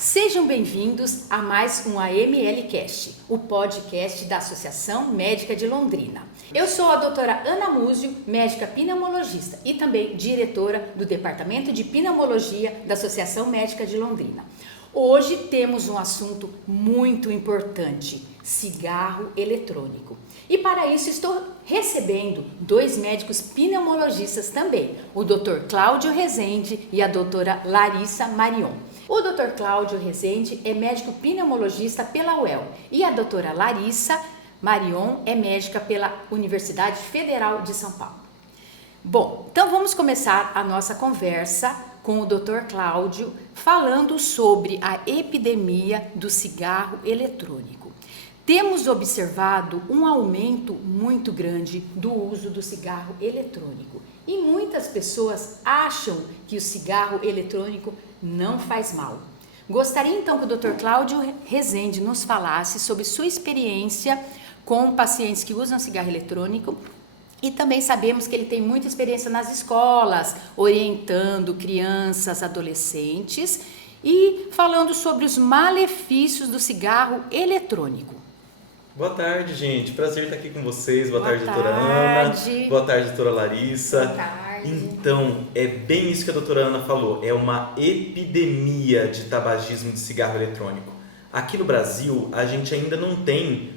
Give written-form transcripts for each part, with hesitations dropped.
Sejam bem-vindos a mais um AMLcast, o podcast da Associação Médica de Londrina. Eu sou a doutora Ana Múzio, médica pneumologista e também diretora do Departamento de Pneumologia da Associação Médica de Londrina. Hoje temos um assunto muito importante, cigarro eletrônico. E para isso estou recebendo dois médicos pneumologistas também, o Dr. Cláudio Rezende e a doutora Larissa Marion. O Dr. Cláudio Rezende é médico pneumologista pela UEL e a doutora Larissa Marion é médica pela Universidade Federal de São Paulo. Bom, então vamos começar a nossa conversa com o Dr. Cláudio falando sobre a epidemia do cigarro eletrônico. Temos observado um aumento muito grande do uso do cigarro eletrônico e muitas pessoas acham que o cigarro eletrônico não faz mal. Gostaria então que o Dr. Cláudio Rezende nos falasse sobre sua experiência com pacientes que usam cigarro eletrônico e também sabemos que ele tem muita experiência nas escolas, orientando crianças, adolescentes e falando sobre os malefícios do cigarro eletrônico. Boa tarde, gente. Prazer estar aqui com vocês. Boa tarde, doutora Ana. Boa tarde, doutora Larissa. Boa tarde. Então, é bem isso que a doutora Ana falou. É uma epidemia de tabagismo de cigarro eletrônico. Aqui no Brasil, a gente ainda não tem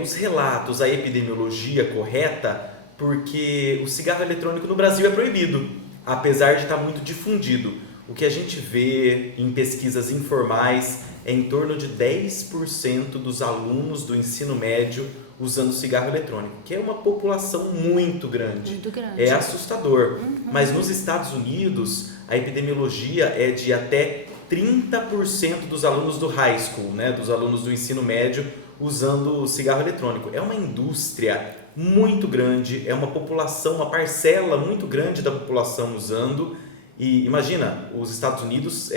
os relatos, a epidemiologia correta, porque o cigarro eletrônico no Brasil é proibido, apesar de estar muito difundido. O que a gente vê em pesquisas informais é em torno de 10% dos alunos do ensino médio usando cigarro eletrônico, que é uma população muito grande. Muito grande. É assustador. Mas nos Estados Unidos, a epidemiologia é de até 30% dos alunos do high school, né, dos alunos do ensino médio, usando cigarro eletrônico. É uma indústria muito grande, é uma população, uma parcela muito grande da população usando. E imagina, os Estados Unidos,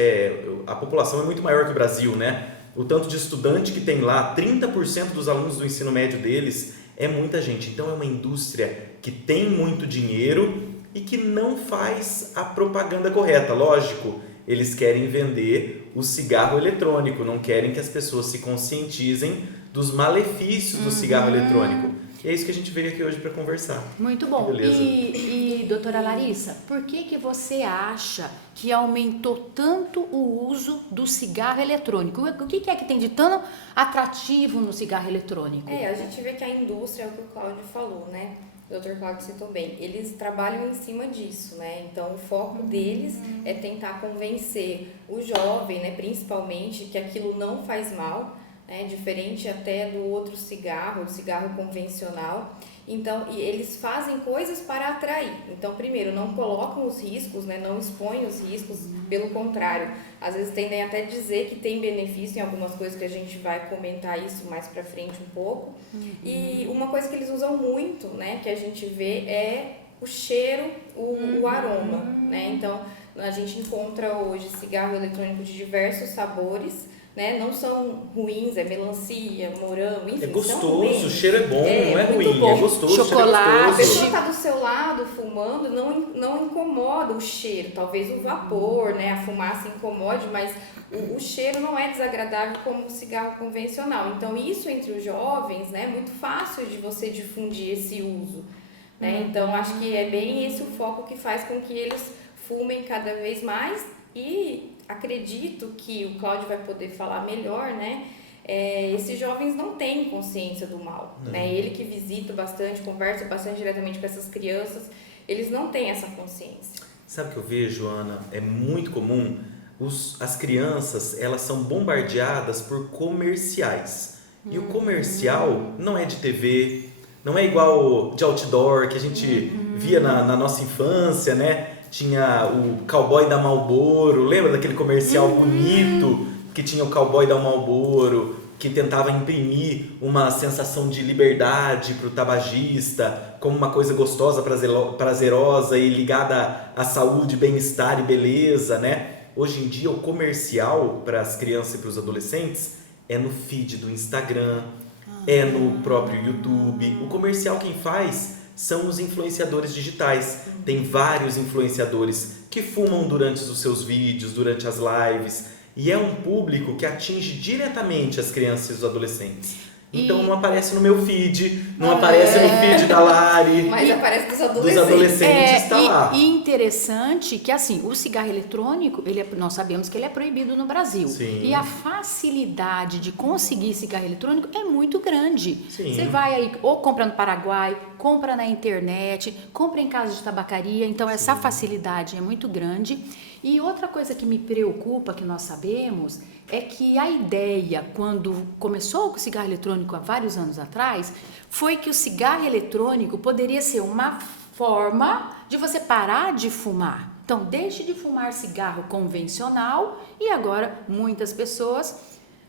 a população é muito maior que o Brasil, né? O tanto de estudante que tem lá, 30% dos alunos do ensino médio deles, é muita gente. Então é uma indústria que tem muito dinheiro e que não faz a propaganda correta. Lógico, eles querem vender o cigarro eletrônico, não querem que as pessoas se conscientizem dos malefícios do cigarro eletrônico. E é isso que a gente veio aqui hoje para conversar. Muito bom. Beleza. E doutora Larissa, por que você acha que aumentou tanto o uso do cigarro eletrônico? O que é que tem de tão atrativo no cigarro eletrônico? A gente vê que a indústria, é o que o Cláudio falou, né? O Dr. Cláudio citou bem, eles trabalham em cima disso, né? Então, o foco deles é tentar convencer o jovem, né, principalmente, que aquilo não faz mal, diferente até do outro cigarro, do cigarro convencional. Então, e eles fazem coisas para atrair. Então, primeiro, não colocam os riscos, né? Não expõem os riscos, pelo contrário, às vezes tendem até a dizer que tem benefício em algumas coisas que a gente vai comentar isso mais para frente um pouco. E uma coisa que eles usam muito, né, que a gente vê é o cheiro, o aroma, né? Então, a gente encontra hoje cigarro eletrônico de diversos sabores, né? Não são ruins, é melancia, morango, enfim. É gostoso, o cheiro é bom, não é ruim, bom. é gostoso. Chocolate. A pessoa está do seu lado fumando, não incomoda o cheiro, talvez o vapor, né? A fumaça incomode, mas o cheiro não é desagradável como o cigarro convencional. Então, isso entre os jovens, né, é muito fácil de você difundir esse uso, né? Então, acho que é bem esse o foco que faz com que eles fumem cada vez mais e acredito que o Cláudio vai poder falar melhor, né? Esses jovens não têm consciência do mal, né? Ele que visita bastante, conversa bastante diretamente com essas crianças, eles não têm essa consciência. Sabe o que eu vejo, Ana? É muito comum, as crianças, elas são bombardeadas por comerciais. E o comercial não é de TV, não é igual de outdoor que a gente via na nossa infância, né? Tinha o cowboy da Marlboro, lembra daquele comercial bonito que tinha o cowboy da Marlboro, que tentava imprimir uma sensação de liberdade para o tabagista, como uma coisa gostosa, prazerosa e ligada à saúde, bem-estar e beleza, né? Hoje em dia o comercial para as crianças e para os adolescentes é no feed do Instagram, é no próprio YouTube. O comercial quem faz são os influenciadores digitais. Tem vários influenciadores que fumam durante os seus vídeos, durante as lives. E é um público que atinge diretamente as crianças e os adolescentes. Então não aparece no meu feed, não aparece no feed da Lari. Mas aparece dos adolescentes. Dos adolescentes tá lá. E interessante que assim, o cigarro eletrônico, nós sabemos que ele é proibido no Brasil. Sim. E a facilidade de conseguir cigarro eletrônico é muito grande. Sim. Você vai aí, ou compra no Paraguai, compra na internet, compra em casa de tabacaria. Então essa facilidade é muito grande. E outra coisa que me preocupa, que nós sabemos, é que a ideia, quando começou o cigarro eletrônico há vários anos atrás, foi que o cigarro eletrônico poderia ser uma forma de você parar de fumar. Então, deixe de fumar cigarro convencional e agora muitas pessoas...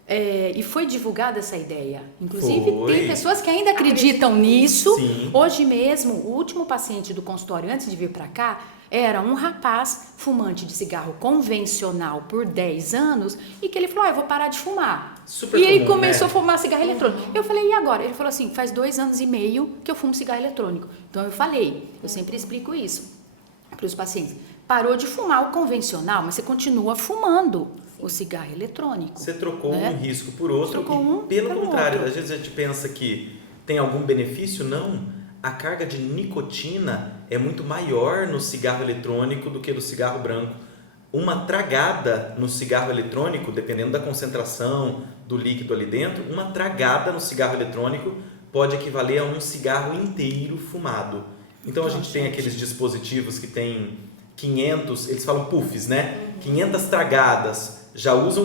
e foi divulgada essa ideia. Inclusive, tem pessoas que ainda acreditam nisso. Sim. Hoje mesmo, o último paciente do consultório, antes de vir para cá, era um rapaz fumante de cigarro convencional por 10 anos e que ele falou, eu vou parar de fumar. Super e aí comum, começou né? a fumar cigarro eletrônico. Eu falei, e agora? Ele falou assim, faz 2 anos e meio que eu fumo cigarro eletrônico. Então eu falei, eu sempre explico isso para os pacientes. Parou de fumar o convencional, mas você continua fumando o cigarro eletrônico. Você trocou né? um risco por outro Trocou um e, pelo pelo contrário, outro. às vezes a gente pensa que tem algum benefício, não. A carga de nicotina é muito maior no cigarro eletrônico do que no cigarro branco. Uma tragada no cigarro eletrônico, dependendo da concentração do líquido ali dentro, uma tragada no cigarro eletrônico pode equivaler a um cigarro inteiro fumado. Então a gente tem aqueles dispositivos que tem 500, eles falam puffs, né? 500 tragadas. Já usam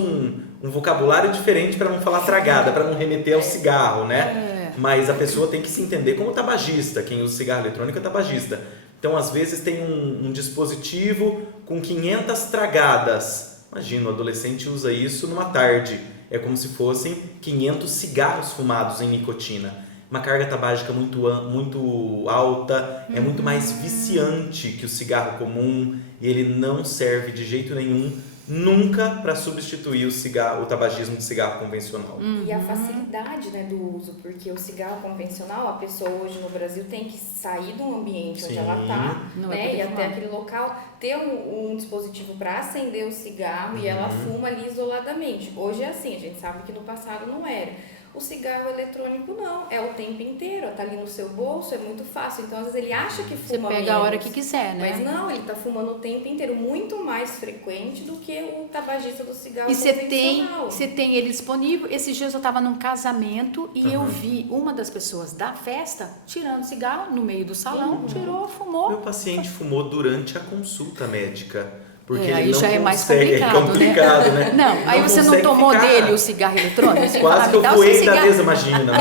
um vocabulário diferente para não falar tragada, para não remeter ao cigarro, né? Mas a pessoa tem que se entender como tabagista. Quem usa cigarro eletrônico é tabagista. Então, às vezes, tem um dispositivo com 500 tragadas. Imagina, o adolescente usa isso numa tarde. É como se fossem 500 cigarros fumados em nicotina. Uma carga tabágica muito alta, é muito mais viciante que o cigarro comum. E ele não serve de jeito nenhum nunca para substituir o tabagismo de cigarro convencional. E a facilidade, né, do uso, porque o cigarro convencional, a pessoa hoje no Brasil tem que sair de um ambiente onde ela está, né, e até aquele local, ter um dispositivo para acender o cigarro e ela fuma ali isoladamente. Hoje é assim, a gente sabe que no passado não era. O cigarro eletrônico não, é o tempo inteiro, tá ali no seu bolso, é muito fácil. Então, às vezes ele acha que fuma Você pega a hora que quiser, né? Mas não, ele tá fumando o tempo inteiro, muito mais frequente do que o tabagista do cigarro E convencional. você tem ele disponível. Esses dias eu estava num casamento e eu vi uma das pessoas da festa tirando cigarro no meio do salão, tirou, fumou. Meu paciente fumou durante a consulta médica. Porque aí ele não já é mais consegue, complicado, né? Não, aí você não tomou dele o cigarro eletrônico? Você Quase fala, que eu "Me dá o seu voei da cigarro." mesa, imagina.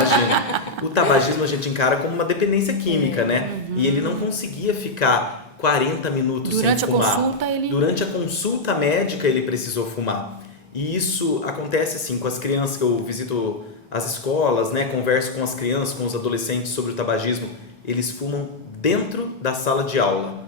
O tabagismo a gente encara como uma dependência química, né? E ele não conseguia ficar 40 minutos Durante sem fumar. Durante a consulta médica ele precisou fumar. E isso acontece assim com as crianças que eu visito as escolas, né? Converso com as crianças, com os adolescentes sobre o tabagismo. Eles fumam dentro da sala de aula.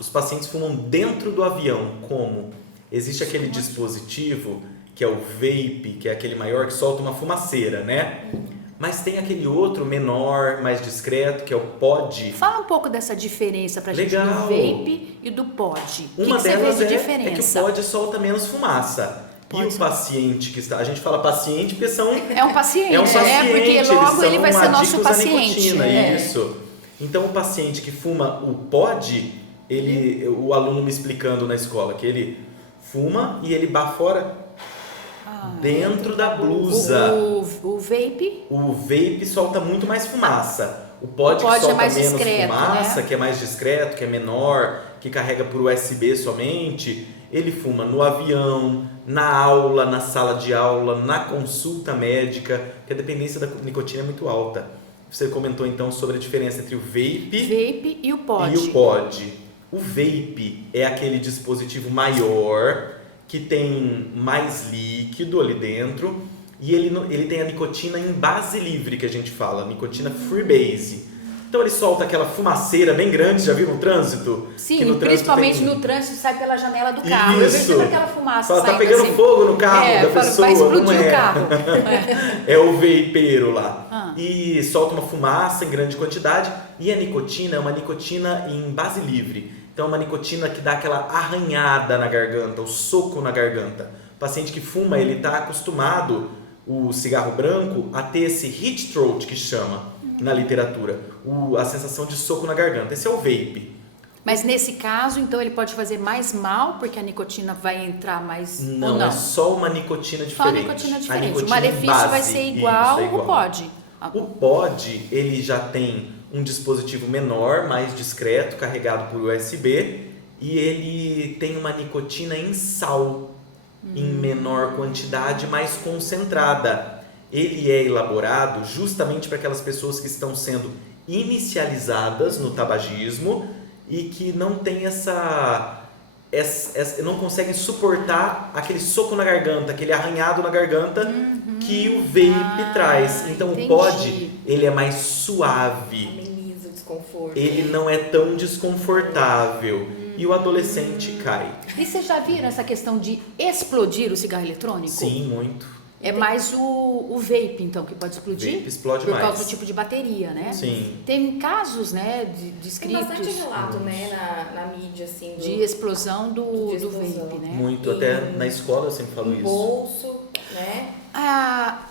Os pacientes fumam dentro do avião. Como? Existe aquele dispositivo que é o vape, que é aquele maior que solta uma fumaceira, né? Mas tem aquele outro menor, mais discreto, que é o pod. Fala um pouco dessa diferença pra gente do vape e do pod. Uma que delas você vê de é diferença? que o pod solta menos fumaça. E o paciente que está... A gente fala paciente porque são... É um paciente, porque eles logo são ele vai ser nosso adictos à paciente. nicotina, isso. Então, o paciente que fuma o pod, o aluno me explicando na escola que ele fuma e ele bafora dentro da blusa. O vape? O vape solta muito mais fumaça. O pod que solta mais menos discreto, fumaça, né? que é mais discreto, que é menor, que carrega por USB somente, ele fuma no avião, na aula, na sala de aula, na consulta médica, que a dependência da nicotina é muito alta. Você comentou então sobre a diferença entre o vape e o pod. O vape é aquele dispositivo maior que tem mais líquido ali dentro e ele tem a nicotina em base livre, que a gente fala, nicotina freebase. Então ele solta aquela fumaceira bem grande, já viu no trânsito? Sim, principalmente no trânsito, sai pela janela do carro. Isso. Eu vejo sempre aquela fumaça saindo tá pegando assim. fogo no carro da pessoa. Vai explodir não é. o carro. É o vapeiro lá. E solta uma fumaça em grande quantidade. E a nicotina é uma nicotina em base livre. Então é uma nicotina que dá aquela arranhada na garganta, o soco na garganta. paciente que fuma, ele está acostumado, o cigarro branco, a ter esse heat throat, que chama na literatura, a sensação de soco na garganta. Esse é o vape. Mas nesse caso, então, ele pode fazer mais mal, porque a nicotina vai entrar mais Não, ou não? é só uma nicotina diferente. Só a nicotina diferente. A nicotina o malefício base, vai ser igual, isso, é igual. ou pode? O pod, ele já tem um dispositivo menor, mais discreto, carregado por USB, e ele tem uma nicotina em sal, em menor quantidade, mais concentrada. Ele é elaborado justamente para aquelas pessoas que estão sendo inicializadas no tabagismo e que não tem não conseguem suportar aquele soco na garganta, aquele arranhado na garganta que o vape traz. Então entendi. o pod, ele é mais suave, Ameniza o desconforto. ele não é tão desconfortável e o adolescente cai. E vocês já viram essa questão de explodir o cigarro eletrônico? Sim, muito. É mais o vape, então, que pode explodir? Vape explode por mais. causa do tipo de bateria, né? Sim. Tem casos, né, Tem descritos bastante relato, né, na mídia, assim, de explosão do de explosão. vape, né? Muito, até na escola eu sempre falo no isso. bolso, né?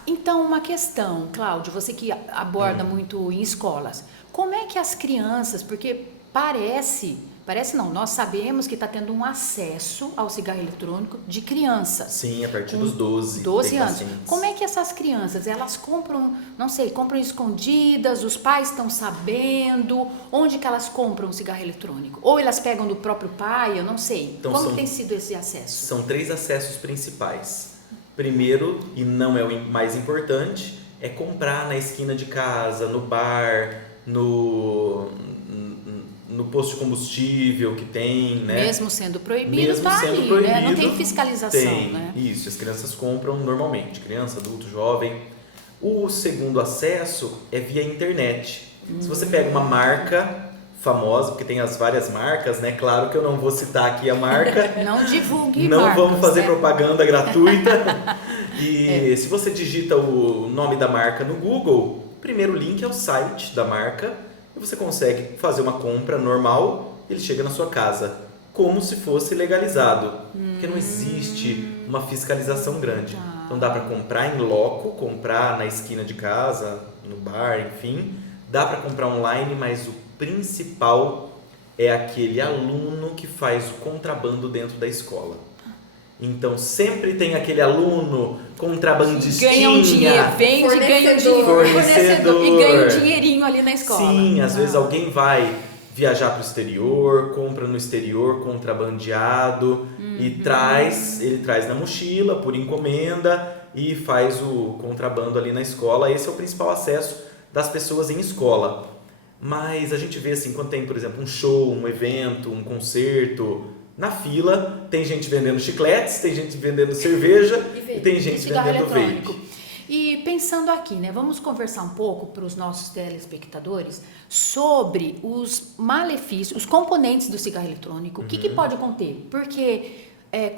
Então, uma questão, Cláudio, você que aborda muito em escolas. Como é que as crianças, porque parece não, nós sabemos que está tendo um acesso ao cigarro eletrônico de crianças. Sim, a partir dos 12. 12 tem anos. pacientes. Como é que essas crianças, elas compram, não sei, compram escondidas, os pais estão sabendo, onde que elas compram o cigarro eletrônico? Ou elas pegam do próprio pai, eu não sei. Então, Como que tem sido esse acesso? São 3 acessos principais. Primeiro, e não é o mais importante, é comprar na esquina de casa, no bar, no posto de combustível que tem, né? Mesmo sendo proibido, Mesmo tá sendo ali, proibido, né? Não tem fiscalização, tem, né? Isso, as crianças compram normalmente, criança, adulto, jovem. O segundo acesso é via internet. Se você pega uma marca famosa, porque tem as várias marcas, né? Claro que eu não vou citar aqui a marca. Não divulgue Não marcas, vamos fazer né? propaganda gratuita. E se você digita o nome da marca no Google, o primeiro link é o site da marca e você consegue fazer uma compra normal, ele chega na sua casa, como se fosse legalizado, porque não existe uma fiscalização grande. Então dá para comprar em loco, comprar na esquina de casa, no bar, enfim, dá para comprar online, mas o principal é aquele aluno que faz o contrabando dentro da escola. Então sempre tem aquele aluno contrabandistinha. Ganha um dinheiro, vende, ganha um dinheiro. Fornecedor. E ganha um dinheirinho ali na escola. Sim, às vezes alguém vai viajar para o exterior, compra no exterior contrabandeado e ele traz na mochila por encomenda e faz o contrabando ali na escola. Esse é o principal acesso das pessoas em escola. Mas a gente vê assim, quando tem, por exemplo, um show, um evento, um concerto, na fila tem gente vendendo chicletes, tem gente vendendo cerveja e tem gente vendendo vape. E pensando aqui, né, vamos conversar um pouco para os nossos telespectadores sobre os malefícios, os componentes do cigarro eletrônico, o que pode conter, porque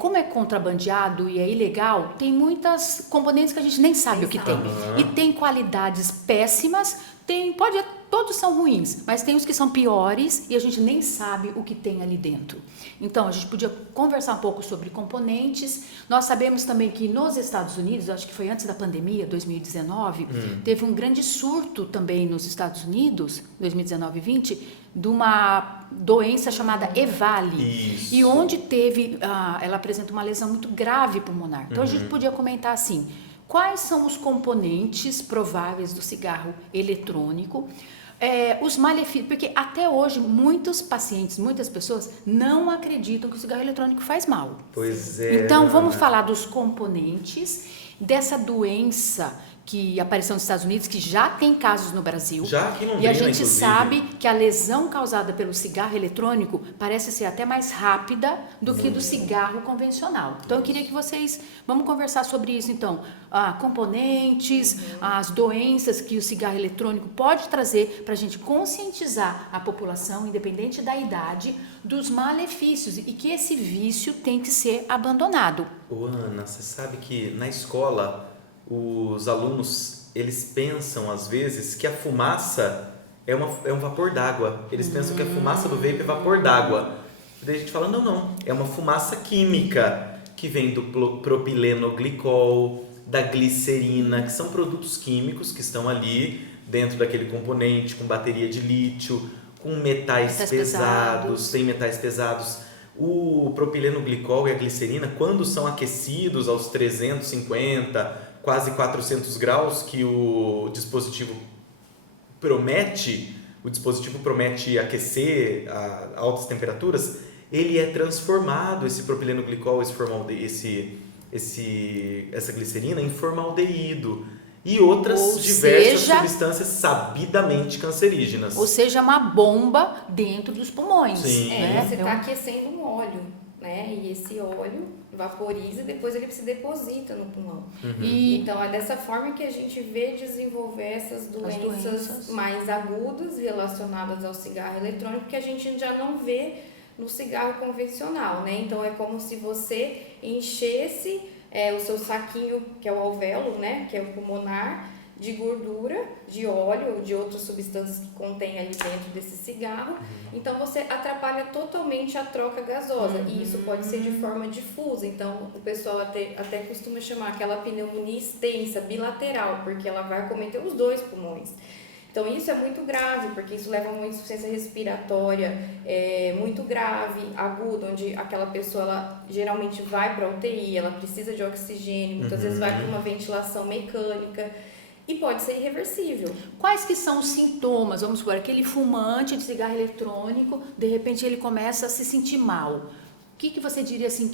como é contrabandeado e é ilegal, tem muitas componentes que a gente nem sabe o que tem. E tem qualidades péssimas, todos são ruins, mas tem os que são piores e a gente nem sabe o que tem ali dentro. Então, a gente podia conversar um pouco sobre componentes. Nós sabemos também que nos Estados Unidos, acho que foi antes da pandemia, 2019, teve um grande surto também nos Estados Unidos, 2019 e 2020, de uma doença chamada EVALI. Isso. E onde ela apresenta uma lesão muito grave pulmonar. Então, a gente podia comentar assim, quais são os componentes prováveis do cigarro eletrônico, os malefícios, porque até hoje muitos pacientes, muitas pessoas não acreditam que o cigarro eletrônico faz mal. Pois é. Então vamos falar dos componentes dessa doença que apareceu nos Estados Unidos, que já tem casos no Brasil. Já aqui em Londrina, e a gente inclusive. sabe que a lesão causada pelo cigarro eletrônico parece ser até mais rápida do que do cigarro convencional. Então eu queria que vamos conversar sobre isso então. Componentes, as doenças que o cigarro eletrônico pode trazer para a gente conscientizar a população, independente da idade, dos malefícios e que esse vício tem que ser abandonado. Ana, você sabe que na escola os alunos, eles pensam às vezes que a fumaça é um vapor d'água. Eles pensam que a fumaça do vape é vapor d'água. E daí a gente fala, não, é uma fumaça química que vem do propilenoglicol, da glicerina, que são produtos químicos que estão ali dentro daquele componente, com bateria de lítio, com metais pesados, tem metais pesados. O propilenoglicol e a glicerina, quando são aquecidos aos 350, quase 400 graus, que o dispositivo promete aquecer a altas temperaturas, ele é transformado, esse propilenoglicol, essa glicerina, em formaldeído e outras diversas substâncias sabidamente cancerígenas. Ou seja, uma bomba dentro dos pulmões. Sim. Né? Você está aquecendo um óleo, né? E esse óleo vaporiza e depois ele se deposita no pulmão. Então é dessa forma que a gente vê desenvolver essas doenças mais agudas relacionadas ao cigarro eletrônico, que a gente já não vê no cigarro convencional, né? Então é como se você enchesse o seu saquinho, que é o alvéolo, né? Que é o pulmonar, de gordura, de óleo ou de outras substâncias que contém ali dentro desse cigarro. Então você atrapalha totalmente a troca gasosa e isso pode ser de forma difusa. Então o pessoal até costuma chamar aquela pneumonia extensa, bilateral, porque ela vai acometer os dois pulmões. Então isso é muito grave, porque isso leva a uma insuficiência respiratória muito grave, aguda, onde aquela pessoa ela geralmente vai para a UTI, ela precisa de oxigênio, muitas vezes vai para uma ventilação mecânica. E pode ser irreversível. Quais que são os sintomas? Vamos supor, aquele fumante de cigarro eletrônico, de repente ele começa a se sentir mal. O que você diria assim,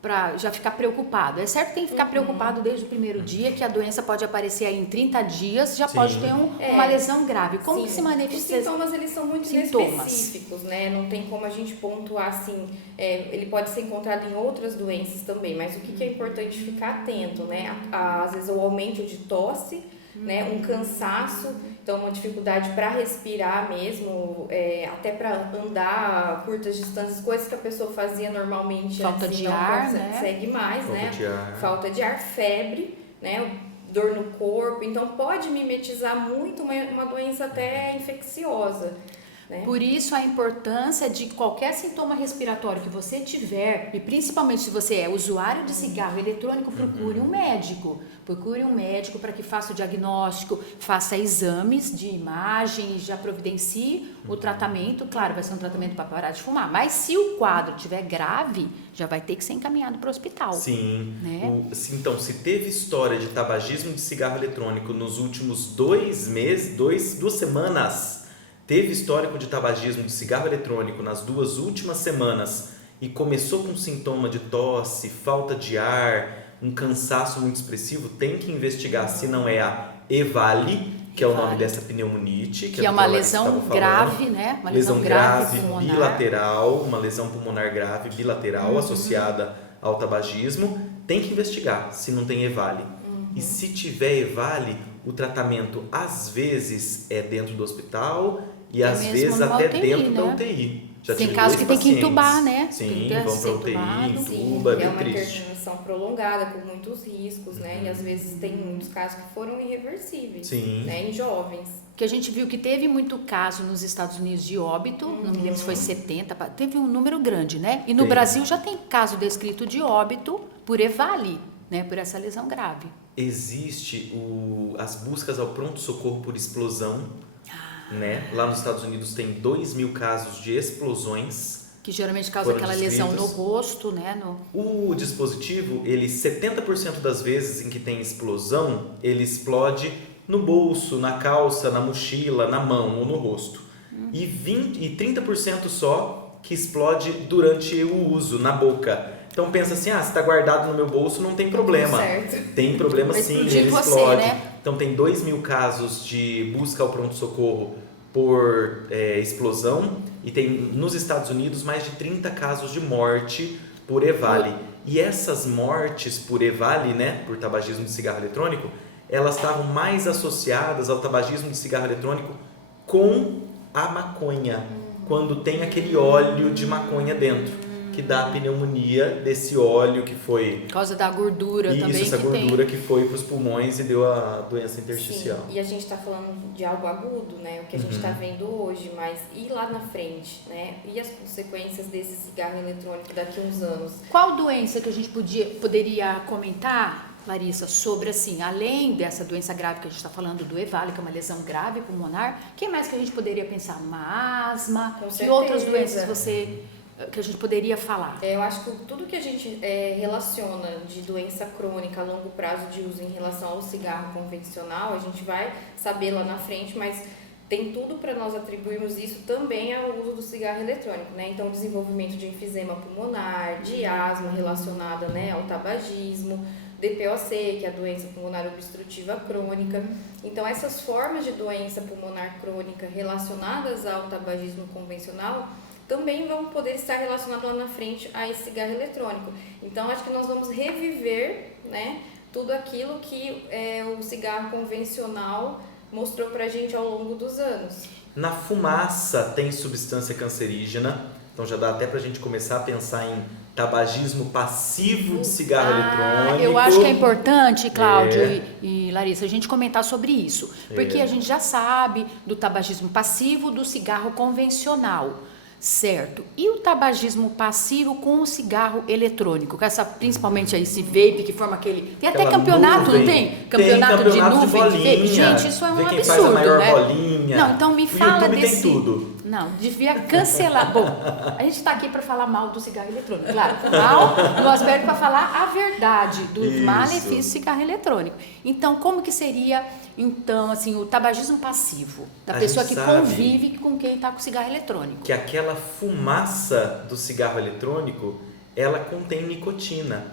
para já ficar preocupado? É certo que tem que ficar preocupado desde o primeiro dia, que a doença pode aparecer aí em 30 dias, já pode ter uma lesão grave. Como que se manifesta? Os sintomas, eles são muito específicos, né? Não tem como a gente pontuar assim, ele pode ser encontrado em outras doenças também, mas o que é importante ficar atento, né? Às vezes o aumento de tosse, né? Um cansaço, então uma dificuldade para respirar mesmo, até para andar curtas distâncias, coisas que a pessoa fazia normalmente. Falta assim, de não ar, consegue mais, Falta né? de ar. Falta de ar, febre, né? Dor no corpo, então pode mimetizar muito uma doença até infecciosa. Né? Por isso a importância de qualquer sintoma respiratório que você tiver, e principalmente se você é usuário de cigarro eletrônico, procure um médico. Procure um médico para que faça o diagnóstico, faça exames de imagem, já providencie o tratamento. Claro, vai ser um tratamento para parar de fumar, mas se o quadro estiver grave, já vai ter que ser encaminhado para o hospital. Sim. Né? Então, se teve história de tabagismo de cigarro eletrônico nos últimos 2 meses, 2 semanas, teve histórico de tabagismo de cigarro eletrônico nas 2 últimas semanas e começou com sintoma de tosse, falta de ar, um cansaço muito expressivo, tem que investigar se não é a EVALI, que é o nome dessa pneumonite. Que é uma lesão grave, né? Uma lesão grave pulmonar. Bilateral, uma lesão pulmonar grave bilateral associada ao tabagismo. Tem que investigar se não tem EVALI. E se tiver EVALI, o tratamento às vezes é dentro do hospital e às vezes até UTI, dentro da né? UTI. Já tem tive casos 2 que tem que pacientes. entubar, né? Sim, tem vão para UTI, entuba, é bem uma triste. internação prolongada, com muitos riscos, né? E às vezes tem muitos casos que foram irreversíveis, né? Em jovens. Que a gente viu que teve muito caso nos Estados Unidos de óbito, não me lembro se foi 70, teve um número grande, né? E no Brasil já tem caso descrito de óbito por EVALI, né? Por essa lesão grave. Existe as buscas ao pronto-socorro por explosão, né? Lá nos Estados Unidos tem 2.000 casos de explosões. Que geralmente causa aquela lesão no rosto, né? O dispositivo, 70% das vezes em que tem explosão, ele explode no bolso, na calça, na mochila, na mão ou no rosto. E 30% só que explode durante o uso, na boca. Então pensa assim, se está guardado no meu bolso, não tem problema. Certo. Tem problema sim, ele você, explode. né? Então tem 2.000 casos de busca ao pronto-socorro por explosão e tem nos Estados Unidos mais de 30 casos de morte por EVALI. E essas mortes por EVALI, né, por tabagismo de cigarro eletrônico, elas estavam mais associadas ao tabagismo de cigarro eletrônico com a maconha, quando tem aquele óleo de maconha dentro. que dá a pneumonia desse óleo que foi... Por causa da gordura isso, também essa que gordura tem. que foi para os pulmões e deu a doença intersticial. Sim, e a gente está falando de algo agudo, né? O que a gente está vendo hoje, mas e lá na frente, né? E as consequências desse cigarro eletrônico daqui a uns anos? Qual doença que a gente poderia comentar, Larissa, sobre assim, além dessa doença grave que a gente está falando do EVALI, que é uma lesão grave pulmonar, o que mais que a gente poderia pensar? Uma asma? Com Que certeza. outras doenças que a gente poderia falar? Eu acho que tudo que a gente relaciona de doença crônica a longo prazo de uso em relação ao cigarro convencional, a gente vai saber lá na frente, mas tem tudo para nós atribuirmos isso também ao uso do cigarro eletrônico, né? Então, desenvolvimento de enfisema pulmonar, de asma relacionada, né, ao tabagismo, DPOC, que é a doença pulmonar obstrutiva crônica. Então, essas formas de doença pulmonar crônica relacionadas ao tabagismo convencional também vão poder estar relacionados lá na frente a esse cigarro eletrônico. Então, acho que nós vamos reviver, né, tudo aquilo que o cigarro convencional mostrou pra gente ao longo dos anos. Na fumaça tem substância cancerígena, então já dá até pra gente começar a pensar em tabagismo passivo de cigarro eletrônico. Eu acho que é importante, Cláudio e Larissa, a gente comentar sobre isso, porque a gente já sabe do tabagismo passivo do cigarro convencional. Certo. E o tabagismo passivo com o cigarro eletrônico? Principalmente aí esse vape que forma aquele... Tem até campeonato, nuvem. não tem? Campeonato de nuvem de vape. Gente, isso é um absurdo, faz a maior né? Bolinha. Não, então me fala YouTube desse... tem tudo. Não, devia cancelar. Bom, a gente está aqui para falar mal do cigarro eletrônico. Claro, mal no aspecto para falar a verdade dos malefícios do cigarro eletrônico. Então, como que seria, então, assim, o tabagismo passivo da pessoa que convive com quem está com cigarro eletrônico? Que aquela fumaça do cigarro eletrônico, ela contém nicotina.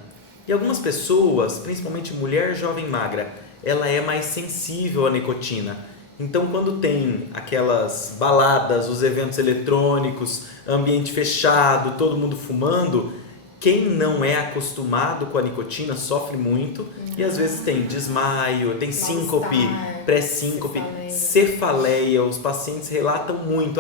E algumas pessoas, principalmente mulher jovem magra, ela é mais sensível à nicotina. Então, quando tem aquelas baladas, os eventos eletrônicos, ambiente fechado, todo mundo fumando, quem não é acostumado com a nicotina sofre muito e às vezes tem desmaio, tem síncope, pré-síncope, cefaleia. Os pacientes relatam muito,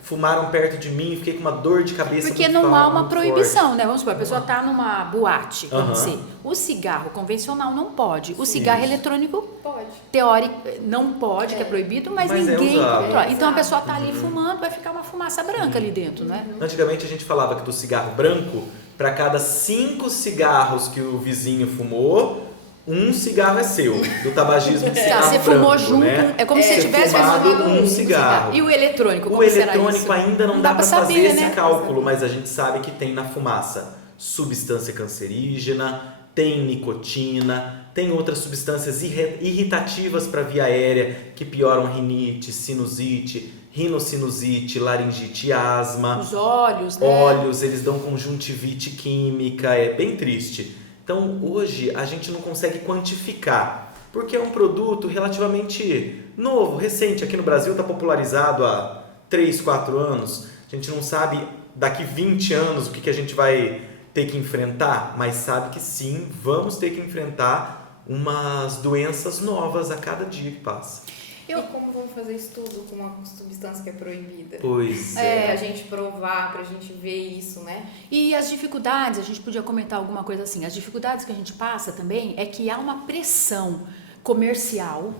fumaram perto de mim, fiquei com uma dor de cabeça. Porque não há uma proibição, forte, né? Vamos supor, a pessoa está numa boate, vamos dizer. O cigarro convencional não pode. O cigarro eletrônico pode. Teórico não pode, que é proibido, mas ninguém controla. Então a pessoa está ali fumando, vai ficar uma fumaça branca ali dentro, né? Antigamente a gente falava que do cigarro branco, para cada 5 cigarros que o vizinho fumou, um cigarro é seu, do tabagismo de cigarro você branco, fumou junto, né? é como se tivesse fumado um cigarro. E o eletrônico, como o será eletrônico isso? ainda não dá para fazer esse né? cálculo, mas a gente sabe que tem na fumaça substância cancerígena, tem nicotina, tem outras substâncias irritativas para a via aérea que pioram rinite, sinusite, rinocinusite, laringite e asma. Os olhos, né? Olhos, eles dão conjuntivite química, é bem triste. Então, hoje, a gente não consegue quantificar, porque é um produto relativamente novo, recente. Aqui no Brasil está popularizado há 3, 4 anos. A gente não sabe daqui 20 anos o que a gente vai ter que enfrentar, mas sabe que sim, vamos ter que enfrentar umas doenças novas a cada dia que passa. E como vamos fazer estudo com uma substância que é proibida? Pois é. Pra gente provar, pra gente ver isso, né? E as dificuldades, a gente podia comentar alguma coisa assim, as dificuldades que a gente passa também é que há uma pressão comercial,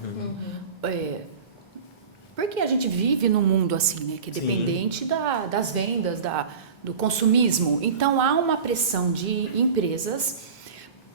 porque a gente vive num mundo assim, né, que é dependente das vendas, do consumismo. Então há uma pressão de empresas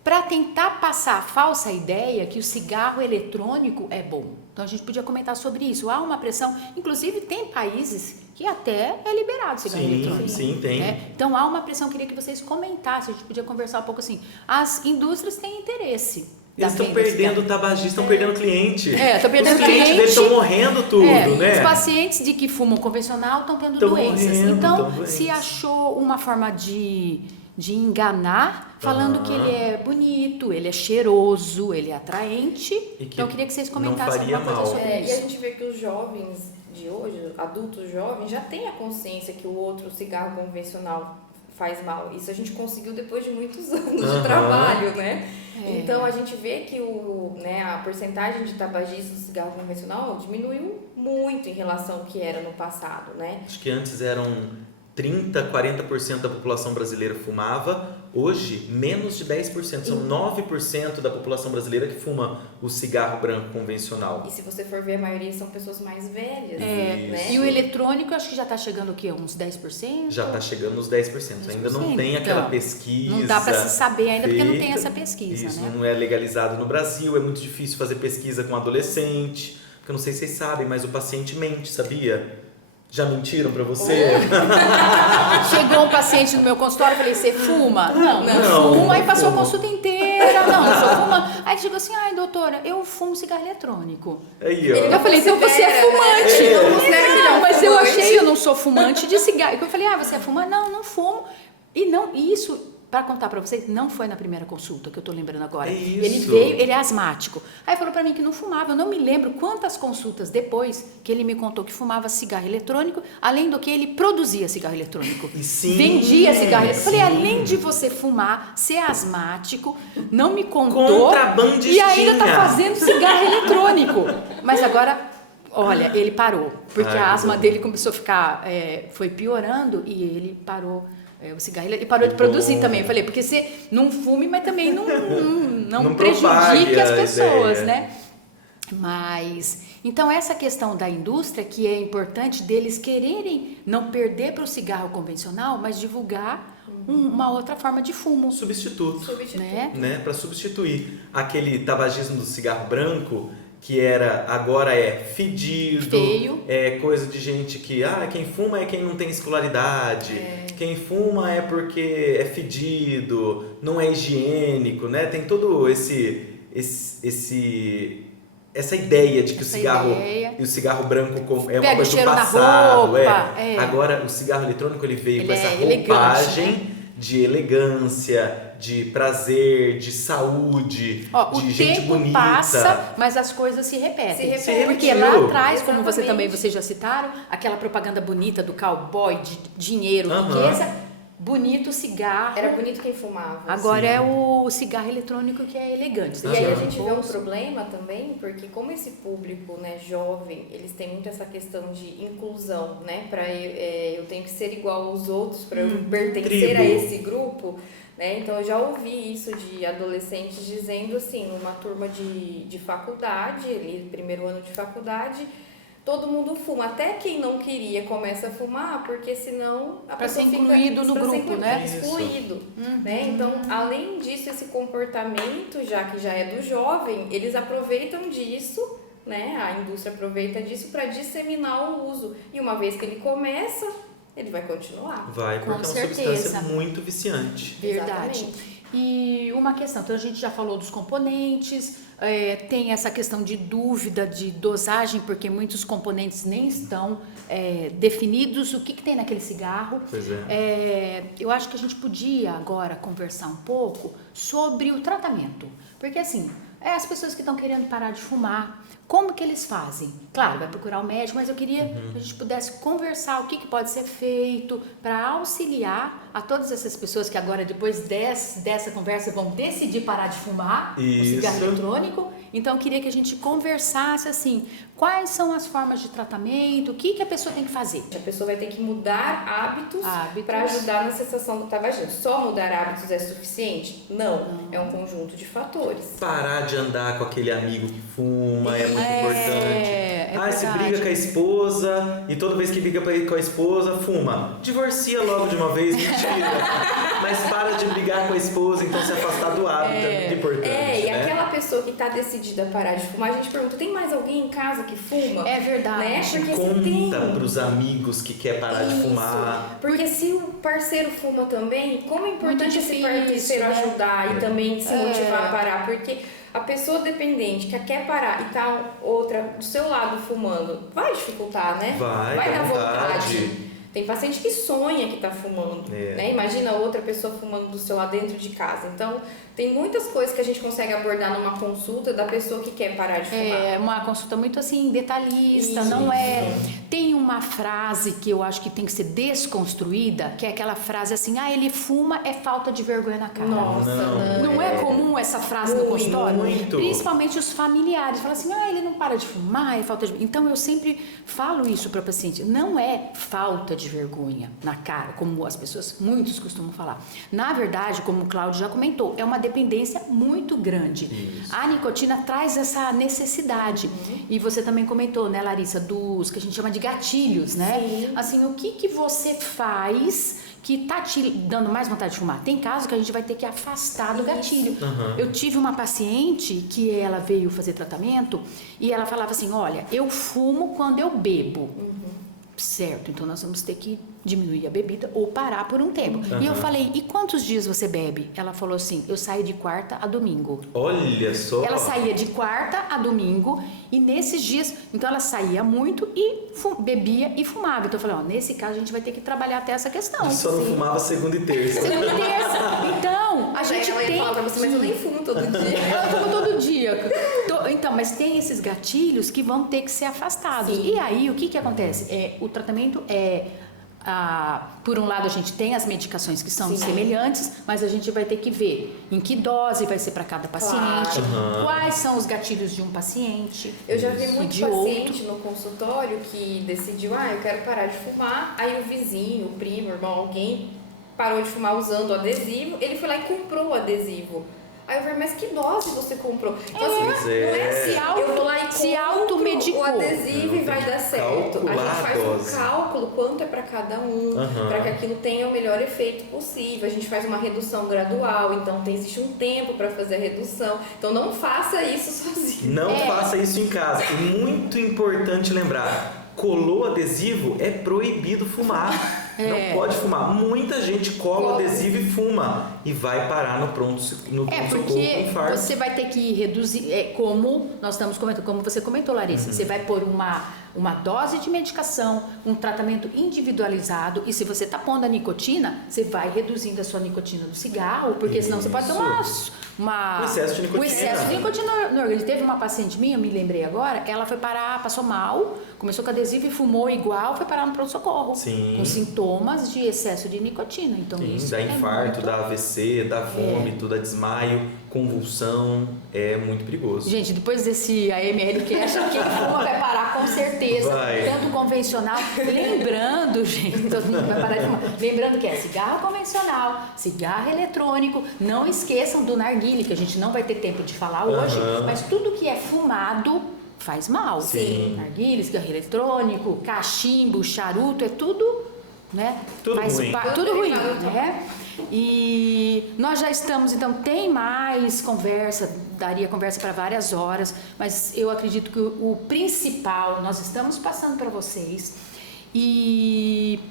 para tentar passar a falsa ideia que o cigarro eletrônico é bom. Então a gente podia comentar sobre isso. Há uma pressão, inclusive tem países que até é liberado o cigarro eletrônico. Sim, tem. Né? Então há uma pressão, queria que vocês comentassem, a gente podia conversar um pouco assim. As indústrias têm interesse. Eles estão perdendo tabagistas, estão perdendo cliente. Estão perdendo Os clientes deles estão morrendo tudo, né? Os pacientes de que fumam convencional estão tendo doenças. Então, se achou uma forma de enganar, falando que ele é bonito, ele é cheiroso, ele é atraente. Então, eu queria que vocês comentassem alguma coisa sobre isso. E a gente vê que os jovens de hoje, adultos jovens, já têm a consciência que o outro cigarro convencional faz mal. Isso a gente conseguiu depois de muitos anos de trabalho, né? Então, a gente vê que a porcentagem de tabagistas do cigarro convencional diminuiu muito em relação ao que era no passado, né? Acho que antes eram 30%, 40% da população brasileira fumava, hoje menos de 10%, são 9% da população brasileira que fuma o cigarro branco convencional. E se você for ver, a maioria são pessoas mais velhas, É, né? e o eletrônico, acho que já está chegando o quê? Uns 10%? Já está chegando nos 10%. Ainda não tem aquela Então, pesquisa. Não dá para se saber ainda, porque não tem feita. essa pesquisa, Isso, né? não é legalizado no Brasil, é muito difícil fazer pesquisa com adolescente, porque eu não sei se vocês sabem, mas o paciente mente, sabia? Já mentiram pra você? Chegou um paciente no meu consultório, eu falei, você fuma? Não, Não, fumo. Aí não passou a fumo. consulta inteira, não sou fumante. Aí ele chegou assim, ai doutora, eu fumo cigarro eletrônico. Aí, ó. Ele Eu falei, então você é fumante. Ele não considera que ele é um Mas eu fumante. achei, eu não sou fumante de cigarro. Eu falei, você é fumante? Não, não fumo. E isso, para contar para vocês, não foi na primeira consulta que eu tô lembrando agora. É isso. Ele veio, ele é asmático. Aí falou para mim que não fumava. Eu não me lembro quantas consultas depois que ele me contou que fumava cigarro eletrônico, além do que ele produzia cigarro eletrônico. E sim, vendia cigarro eletrônico. Eu falei, sim. além de você fumar, ser asmático, não me contou. Contrabandistinha. E ainda tá fazendo cigarro eletrônico. Mas agora, olha, ele parou. Porque Ai, a asma bom. dele começou a ficar, foi piorando e ele parou o cigarro. Ele parou de Que produzir bom. também. Eu falei, porque você não fume, mas também não Não prejudique propague as a pessoas, ideia. né? Mas, então essa questão da indústria, que é importante deles quererem não perder para o cigarro convencional, mas divulgar uma outra forma de fumo, Substituto. né? Né, para substituir aquele tabagismo do cigarro branco que agora é fedido, Feio. é coisa de gente que quem fuma é quem não tem escolaridade, quem fuma é porque é fedido, não é higiênico, né? Tem todo essa ideia de que o cigarro branco é uma Pega o coisa do cheiro na passado, roupa, Agora o cigarro eletrônico ele veio Ele com essa é elegante, roupagem né? de elegância, de prazer, de saúde, Ó, de o gente tempo bonita. passa, mas as coisas se repetem. Se repetem. Porque lá atrás, como Exatamente. vocês já citaram, aquela propaganda bonita do cowboy, de dinheiro, Aham. riqueza, bonito cigarro. Era bonito quem fumava. Agora Sim. é o cigarro eletrônico que é elegante. E aí a Aham. gente vê um problema também, porque como esse público, né, jovem, eles têm muito essa questão de inclusão, né? Eu tenho que ser igual aos outros para eu pertencer Tribo. a esse grupo, né? Então eu já ouvi isso de adolescentes dizendo assim, numa turma de faculdade, ali, primeiro ano de faculdade, todo mundo fuma, até quem não queria começa a fumar, porque senão a Pra pessoa ser fica incluído no pra ser grupo, né? excluído, né? Então, além disso, esse comportamento, já que já é do jovem, eles aproveitam disso, né? A indústria aproveita disso para disseminar o uso. E uma vez que ele começa, ele vai continuar. Vai, porque Com é uma certeza. substância muito viciante. Verdade. Exatamente. E uma questão, então a gente já falou dos componentes, tem essa questão de dúvida de dosagem, porque muitos componentes nem estão definidos, o que tem naquele cigarro. Pois é. Eu acho que a gente podia agora conversar um pouco sobre o tratamento, porque assim, as pessoas que estão querendo parar de fumar, como que eles fazem? Claro, vai procurar o médico, mas eu queria que a gente pudesse conversar o que pode ser feito para auxiliar a todas essas pessoas que agora, depois dessa conversa, vão decidir parar de fumar o cigarro Isso. eletrônico. Então, eu queria que a gente conversasse assim, quais são as formas de tratamento, o que a pessoa tem que fazer? A pessoa vai ter que mudar hábitos. para ajudar na cessação do tabagismo. Só mudar hábitos é suficiente? Não. É um conjunto de fatores. Parar de andar com aquele amigo que fuma é muito importante. Se verdade. briga com a esposa e toda vez que briga com a esposa, fuma. Divorcia logo de uma vez, mentira. Mas para de brigar com a esposa, então se afastar do hábito é muito importante. E né? aquela pessoa que está decidida a parar de fumar, a gente pergunta, tem mais alguém em casa que fuma? É verdade. Né? Porque se tem... Conta pros amigos que quer parar de fumar. Porque se o parceiro fuma também, como é importante esse difícil, parceiro né? ajudar e também se motivar a parar, porque a pessoa dependente que quer parar e tá outra do seu lado fumando, vai dificultar, né? Vai dar dar vontade. vontade. Tem paciente que sonha que tá fumando, né? Imagina outra pessoa fumando do seu lado dentro de casa. Então, tem muitas coisas que a gente consegue abordar numa consulta da pessoa que quer parar de fumar. É uma consulta muito assim, detalhista, Isso. não é... Tem uma frase que eu acho que tem que ser desconstruída, que é aquela frase assim, ele fuma, é falta de vergonha na cara. Nossa, Não é comum essa frase no consultório? muito. Principalmente os familiares. Falam assim, ele não para de fumar, é falta de... Então, eu sempre falo isso para o paciente. Não é falta de vergonha na cara, como as pessoas, muitos costumam falar. Na verdade, como o Cláudio já comentou, é uma dependência muito grande. Isso. A nicotina traz essa necessidade. E você também comentou, né, Larissa, dos que a gente chama de gatilhos, né? Sim. Assim, o que você faz que tá te dando mais vontade de fumar? Tem casos que a gente vai ter que afastar do gatilho. Eu tive uma paciente que ela veio fazer tratamento e ela falava assim, olha, eu fumo quando eu bebo. Certo, então nós vamos ter que diminuir a bebida ou parar por um tempo. E eu falei, e quantos dias você bebe? Ela falou assim, eu saio de quarta a domingo. Olha só. Ela saía de quarta a domingo e nesses dias, então ela saía muito e bebia e fumava. Então eu falei, ó, nesse caso a gente vai ter que trabalhar até essa questão. Só não fumava segunda e terça. Segunda e terça. Então, a gente ela ia tem falar pra você, mas eu nem fumo todo dia. eu fumo todo dia. Então, mas tem esses gatilhos que vão ter que ser afastados. Sim. E aí, o que acontece? O tratamento por um lado a gente tem as medicações que são Sim. semelhantes, mas a gente vai ter que ver em que dose vai ser para cada paciente, quais são os gatilhos de um paciente. Eu já vi e muito de paciente no consultório que decidiu, eu quero parar de fumar, aí o vizinho, o primo, o irmão, alguém parou de fumar usando o adesivo, ele foi lá e comprou o adesivo. Aí eu falei, mas que dose você comprou? Então, assim, não é assim, eu vou lá e se compro automedicou. o adesivo e vai dar certo. A gente faz dose. um cálculo, quanto é para cada um, para que aquilo tenha o melhor efeito possível. A gente faz uma redução gradual, então existe um tempo para fazer a redução. Então não faça isso sozinho. Não faça isso em casa. E muito importante lembrar, colou adesivo, é proibido fumar. Não pode fumar. Muita gente cola o adesivo e fuma. E vai parar no pronto-socorro Porque com infarto. você vai ter que reduzir, como nós estamos comentando, como você comentou, Larissa, você vai pôr uma dose de medicação, um tratamento individualizado, e se você está pondo a nicotina, você vai reduzindo a sua nicotina do cigarro, porque senão você pode ter Um excesso de nicotina. Um excesso de nicotina no organismo. Teve uma paciente minha, eu me lembrei agora, ela foi parar, passou mal, começou com adesivo e fumou igual, foi parar no pronto-socorro. Sim. Com sintomas de excesso de nicotina. Então, isso dá infarto, muito... dá AVC, dá vômito, dá desmaio, convulsão, é muito perigoso. Gente, depois desse AML que acha que quem fuma vai parar com certeza, Vai. tanto convencional, lembrando, gente, todo mundo vai parar de fumar, lembrando que é cigarro convencional, cigarro eletrônico, não esqueçam do narguile, que a gente não vai ter tempo de falar hoje, mas tudo que é fumado faz mal. Sim. Narguile, cigarro eletrônico, cachimbo, charuto, é tudo, né? Tudo ruim. Tudo ruim, né? E nós já estamos, então tem mais conversa, daria conversa para várias horas, mas eu acredito que o principal nós estamos passando para vocês e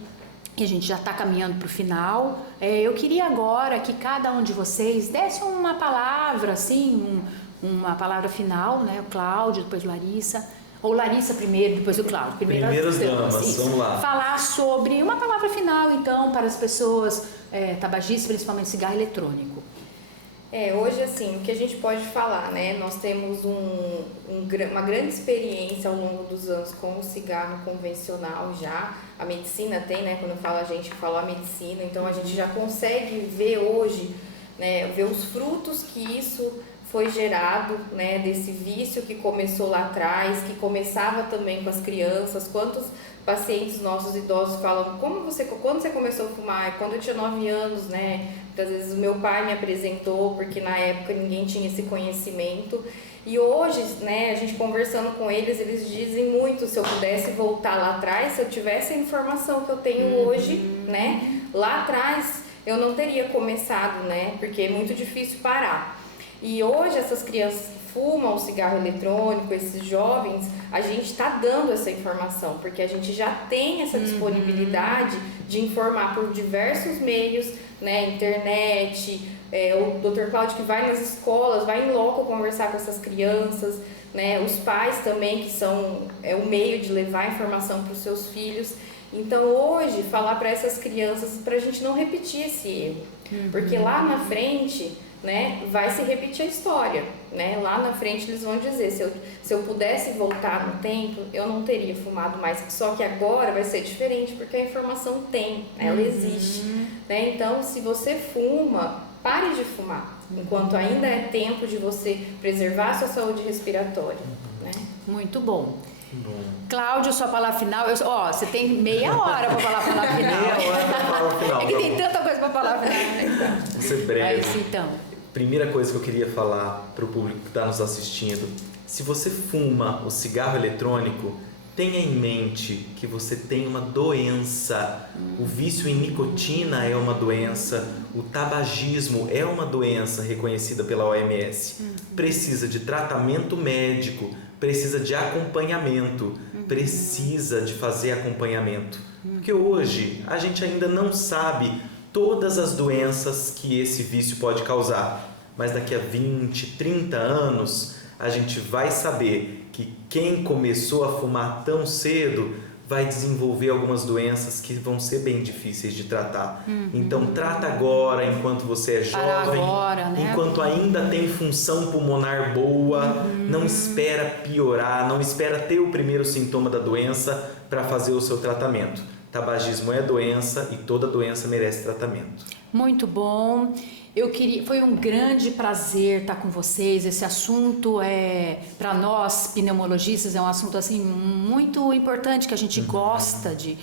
a gente já está caminhando para o final. Eu queria agora que cada um de vocês desse uma palavra, assim, uma palavra final, né? O Cláudio, depois Larissa. Ou Larissa primeiro, depois o Cláudio. Primeiras damas, isso. vamos lá. Falar sobre uma palavra final, então, para as pessoas tabagistas, principalmente cigarro eletrônico. Hoje, assim, o que a gente pode falar, né? Nós temos uma grande experiência ao longo dos anos com o cigarro convencional já. A medicina tem, né? Quando eu falo a gente, fala a medicina. Então, a gente já consegue ver hoje, né? Ver os frutos que isso foi gerado, né, desse vício que começou lá atrás, que começava também com as crianças. Quantos pacientes nossos idosos falam, quando você começou a fumar? Quando eu tinha 9 anos, né, muitas vezes o meu pai me apresentou, porque na época ninguém tinha esse conhecimento. E hoje, né, a gente conversando com eles, eles dizem muito, se eu pudesse voltar lá atrás, se eu tivesse a informação que eu tenho hoje, né, lá atrás eu não teria começado, né, porque é muito difícil parar. E hoje essas crianças que fumam o cigarro eletrônico, esses jovens, a gente está dando essa informação, porque a gente já tem essa disponibilidade de informar por diversos meios, né, internet, o Dr. Cláudio que vai nas escolas, vai em loco conversar com essas crianças, né, os pais também que são o meio de levar a informação para os seus filhos. Então hoje, falar para essas crianças, para a gente não repetir esse erro, porque lá na frente, né, vai se repetir a história, né? Lá na frente eles vão dizer, se eu pudesse voltar no tempo, eu não teria fumado mais, só que agora vai ser diferente, porque a informação tem, ela existe, né? Então, se você fuma, pare de fumar, enquanto ainda é tempo de você preservar a sua saúde respiratória, né? Muito bom. Bom. Cláudio, sua palavra final. Você tem meia hora para falar a palavra final. Meia hora pra falar o final. É que tem tanta coisa para falar final, né? Vou ser breve. Mas então. Primeira coisa que eu queria falar para o público que está nos assistindo: se você fuma o cigarro eletrônico, tenha em mente que você tem uma doença. O vício em nicotina é uma doença, o tabagismo é uma doença reconhecida pela OMS. Precisa de tratamento médico, precisa de acompanhamento, precisa de fazer acompanhamento. Porque hoje a gente ainda não sabe todas as doenças que esse vício pode causar, mas daqui a 20, 30 anos a gente vai saber que quem começou a fumar tão cedo vai desenvolver algumas doenças que vão ser bem difíceis de tratar. Então trata agora, enquanto você é jovem, agora, né? enquanto ainda tem função pulmonar boa, não espera piorar, não espera ter o primeiro sintoma da doença para fazer o seu tratamento. Tabagismo é doença e toda doença merece tratamento. Muito bom. Foi um grande prazer estar com vocês. Esse assunto para nós pneumologistas, é um assunto assim muito importante, que a gente gosta de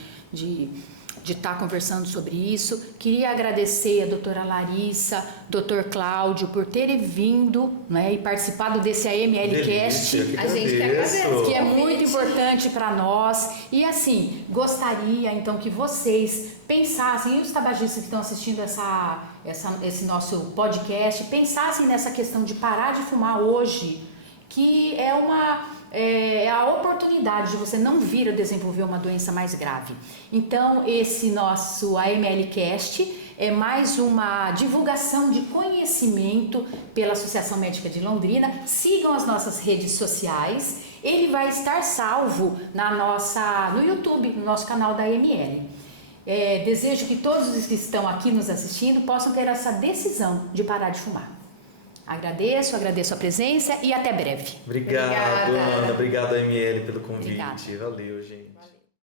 estar conversando sobre isso. Queria agradecer a doutora Larissa, doutor Cláudio, por terem vindo, né, e participado desse AMLcast. A gente que agradece. Que é muito importante para nós. E assim, gostaria então que vocês pensassem, e os tabagistas que estão assistindo esse nosso podcast, pensassem nessa questão de parar de fumar hoje, que é a oportunidade de você não vir a desenvolver uma doença mais grave. Então, esse nosso AMLcast é mais uma divulgação de conhecimento pela Associação Médica de Londrina. Sigam as nossas redes sociais. Ele vai estar salvo no YouTube, no nosso canal da AML. Desejo que todos os que estão aqui nos assistindo possam ter essa decisão de parar de fumar. Agradeço a presença e até breve. Obrigado, Obrigada. Ana. Obrigado, AML, pelo convite. Obrigada. Valeu, gente.